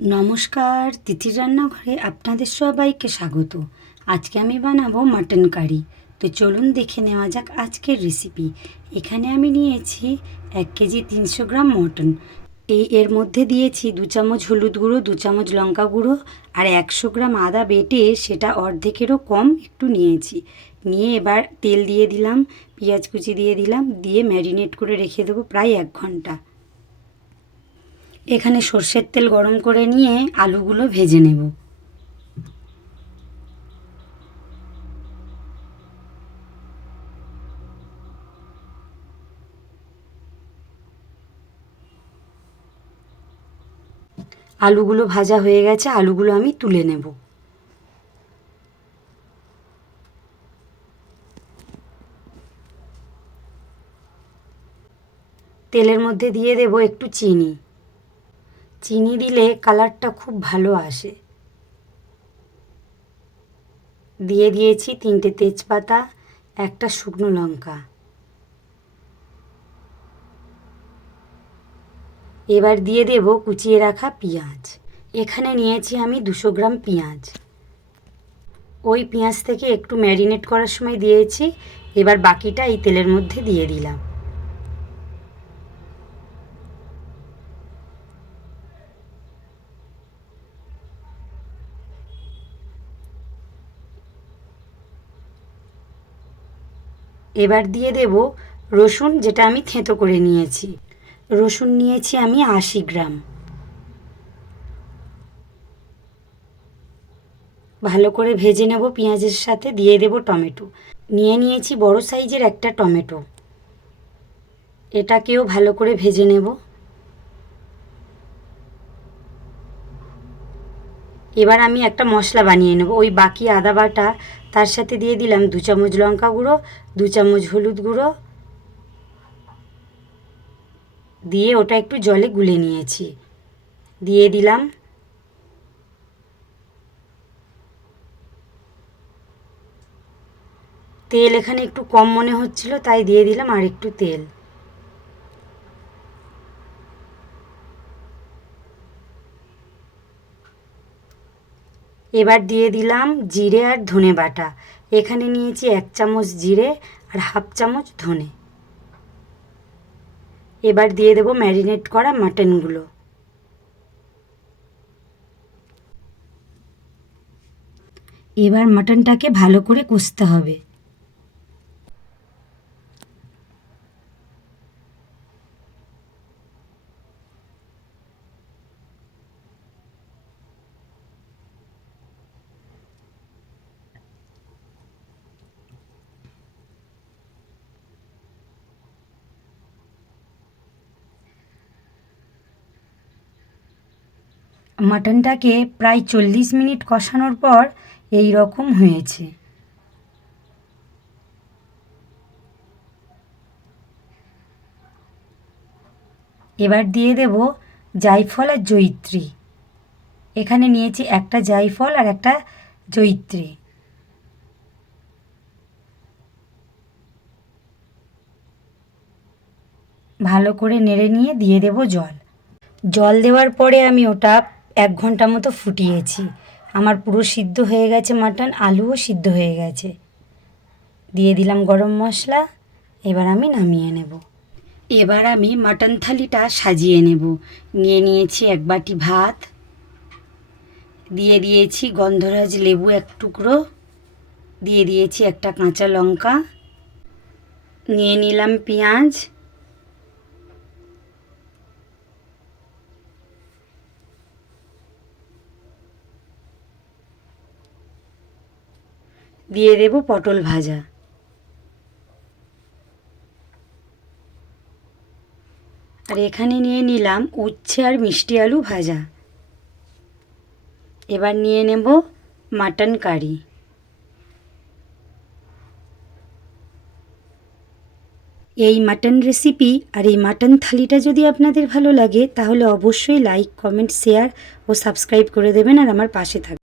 নমস্কার, তিথির রান্নাঘরে আপনাদের সবাইকে স্বাগত। আজকে আমি বানাবো মাটন কারি। তো চলুন দেখে নেওয়া যাক আজকের রেসিপি। এখানে আমি নিয়েছি 1 কেজি 300 গ্রাম মটন। এর মধ্যে দিয়েছি 2 চামচ হলুদ গুঁড়ো, 2 চামচ লঙ্কা গুঁড়ো আর 100 গ্রাম আদা বেটে সেটা অর্ধেকেরও কম একটু নিয়েছি। নিয়ে এবার তেল দিয়ে দিলাম, পেঁয়াজ কুচি দিয়ে দিলাম, দিয়ে ম্যারিনেট করে রেখে দেবো প্রায় 1 ঘন্টা। এখানে সর্ষের তেল গরম করে নিয়ে আলুগুলো ভেজে নেব। আলুগুলো ভাজা হয়ে গেছে, আলুগুলো আমি তুলে নেব। তেলের মধ্যে দিয়ে দেব একটু চিনি। চিনি দিলে কালারটা খুব ভালো আসে। দিয়ে দিয়েছি 3টে তেজপাতা, একটা শুকনো লঙ্কা। এবার দিয়ে দেব কুচিয়ে রাখা পেঁয়াজ। এখানে নিয়েছি আমি 200 গ্রাম পেঁয়াজ। ওই পেঁয়াজ থেকে একটু ম্যারিনেট করার সময় দিয়েছি। এবার বাকিটা এই তেলের মধ্যে দিয়ে দিলাম। এবার দিয়ে দেব রসুন, যেটা আমি থেঁতো করে নিয়েছি। রসুন নিয়েছি আমি 80 গ্রাম। ভালো করে ভেজে নেব পেঁয়াজের সাথে। দিয়ে দেব টমেটো। নিয়েছি বড় সাইজের একটা টমেটো। এটাকেও ভালো করে ভেজে নেব। এবার আমি একটা মশলা বানিয়ে নেব। ওই বাকি আদা বাটা, তার সাথে দিয়ে দিলাম 2 চামচ লঙ্কা গুঁড়ো, 2 চামচ হলুদ গুঁড়ো, দিয়ে ওটা একটু জলে গুলে নিয়েছি। দিয়ে দিলাম তেল। এখানে একটু কম মনে হচ্ছিল, তাই দিয়ে দিলাম আর একটু তেল। এবার দিয়ে দিলাম জিরে আর ধনে বাটা। এখানে নিয়েছি 1 চামচ জিরে আর হাফ চামচ ধনে। এবার দিয়ে দেব ম্যারিনেট করা মাটনগুলো। এবার মাটনটাকে ভালো করে কষতে হবে। মাটনটাকে প্রায় 40 মিনিট কষানোর পর এই রকম হয়েছে। এবার দিয়ে দেব জায়ফল আর জয়িত্রী। এখানে নিয়েছি একটা জায়ফল আর একটা জয়িত্রী। ভালো করে নেড়ে নিয়ে দিয়ে দেব জল। জল দেওয়ার পরে আমি ওটা 1 ঘন্টা মতো ফুটিয়েছি। আমার পুরো সিদ্ধ হয়ে গেছে মাটন, আলুও সিদ্ধ হয়ে গেছে। দিয়ে দিলাম গরম মশলা। এবার আমি নামিয়ে নেব। এবার আমি মাটন থালিটা সাজিয়ে নেব। নিয়েছি 1 বাটি ভাত, দিয়ে দিয়েছি গন্ধরাজ লেবু 1 টুকরো, দিয়ে দিয়েছি একটা কাঁচা লঙ্কা, নিয়ে নিলাম পেঁয়াজ, দিয়ে দেব পটল ভাজা, আর এখানে নিয়ে নিলাম উচ্ছে আর মিষ্টি আলু ভাজা। এবার নিয়ে নেব মাটন কারি। এই মাটন রেসিপি আর এই মাটন থালিটা যদি আপনাদের ভালো লাগে তাহলে অবশ্যই লাইক, কমেন্ট, শেয়ার ও সাবস্ক্রাইব করে দেবেন আর আমার পাশে থাকবেন।